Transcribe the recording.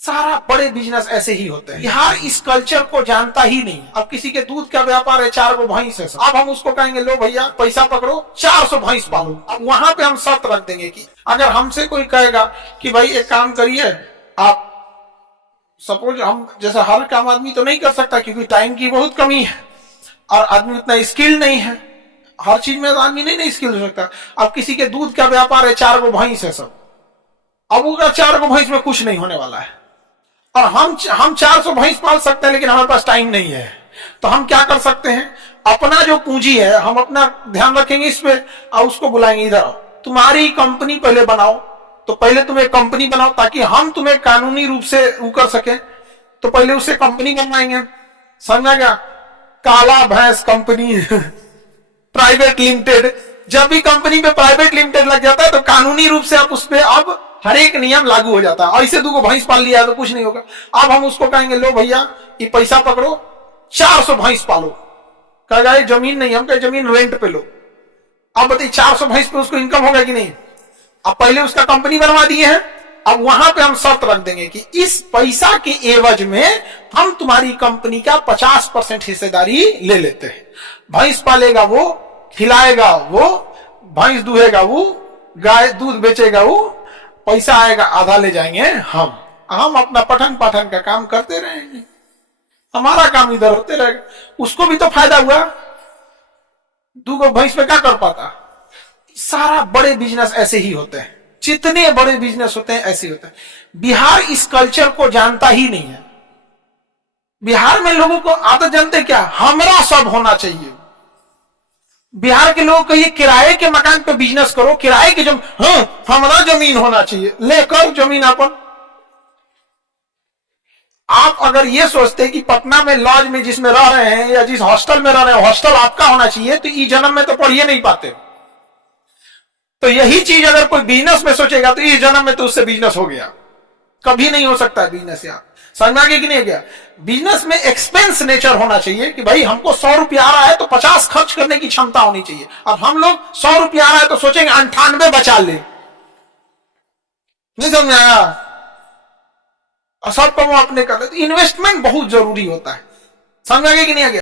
सारा बड़े बिजनेस ऐसे ही होते हैं। बिहार इस कल्चर को जानता ही नहीं। अब किसी के दूध का व्यापार है, 4 गो भैंस है, अब हम उसको कहेंगे लो भैया पैसा पकड़ो 400 भैंस पालो। अब वहां पे हम शर्त रख देंगे कि अगर हमसे कोई कहेगा कि भाई एक काम करिए आप, सपोज हम जैसा हर काम आदमी तो नहीं कर सकता क्योंकि टाइम की बहुत कमी है और आदमी उतना स्किल नहीं है, हर चीज में आदमी नहीं स्किल हो सकता। अब किसी के दूध का व्यापार है, 4 गो भैंस है सब, अब वो 4 गो भैंस में कुछ नहीं होने वाला है और हम 400 भैंस पाल सकते हैं लेकिन हमारे पास टाइम नहीं है। तो हम क्या कर सकते हैं, अपना जो पूंजी है हम अपना ध्यान रखेंगे इस पे और उसको बुलाएंगे इधर आओ, तुम्हारी कंपनी पहले बनाओ। तो पहले तुम एक कंपनी बनाओ ताकि हम तुम्हें कानूनी रूप से वो कर सके। तो पहले उससे कंपनी बनवाएंगे, समझा गया, काला भैंस कंपनी प्राइवेट लिमिटेड। जब भी कंपनी पे प्राइवेट लिमिटेड लग जाता है तो कानूनी रूप से आप उस पर अब हर एक नियम लागू हो जाता है। ऐसे 2 गो भैंस पाल लिया तो कुछ नहीं होगा। अब हम उसको कहेंगे लो भैया ये पैसा पकड़ो 400 भैंस पालो। कहेगा ये जमीन नहीं, हम कहे जमीन रेंट पे लो। अब बताइए 400 भैंस पे उसको इनकम होगा कि नहीं। अब पहले उसका कंपनी बनवा दिए हैं, अब वहां पे हम शर्त रख देंगे कि इस पैसा के एवज में हम तुम्हारी कंपनी का 50% हिस्सेदारी ले लेते हैं। भैंस पालेगा वो, खिलाएगा वो, भैंस दूहेगा वो, गाय दूध बेचेगा वो, पैसा आएगा आधा ले जाएंगे हम अपना पठन पाठन का काम करते रहेंगे, हमारा काम इधर होते रहेगा। उसको भी तो फायदा हुआ, 2 गो भैंस पे क्या कर पाता। सारा बड़े बिजनेस ऐसे ही होते हैं, जितने बड़े बिजनेस होते हैं ऐसे ही होते हैं। बिहार इस कल्चर को जानता ही नहीं है। बिहार में लोगों को आदत जानते क्या, हमरा सब होना चाहिए। बिहार के लोग कहिए किराए के मकान पे बिजनेस करो, किराए की हमारा जमीन होना चाहिए, लेकर जमीन अपन। आप अगर ये सोचते कि पटना में लॉज में जिसमें रह रहे हैं या जिस हॉस्टल में रह रहे हैं हॉस्टल आपका होना चाहिए तो इस जन्म में तो पढ़िए नहीं पाते। तो यही चीज अगर कोई बिजनेस में सोचेगा तो इस जन्म में तो उससे बिजनेस हो गया, कभी नहीं हो सकता है बिजनेस। यार समझ में आ गया कि नहीं गया। बिजनेस में एक्सपेंस नेचर होना चाहिए कि भाई हमको 100 रुपया आ रहा है तो 50 खर्च करने की क्षमता होनी चाहिए। अब हम लोग 100 रुपया आ रहा है तो सोचेंगे 98 बचा ले, नहीं समझ में आया। और सब को वो अपने कर ले। इन्वेस्टमेंट बहुत जरूरी होता है, समझ में आ गया कि नहीं आ गया।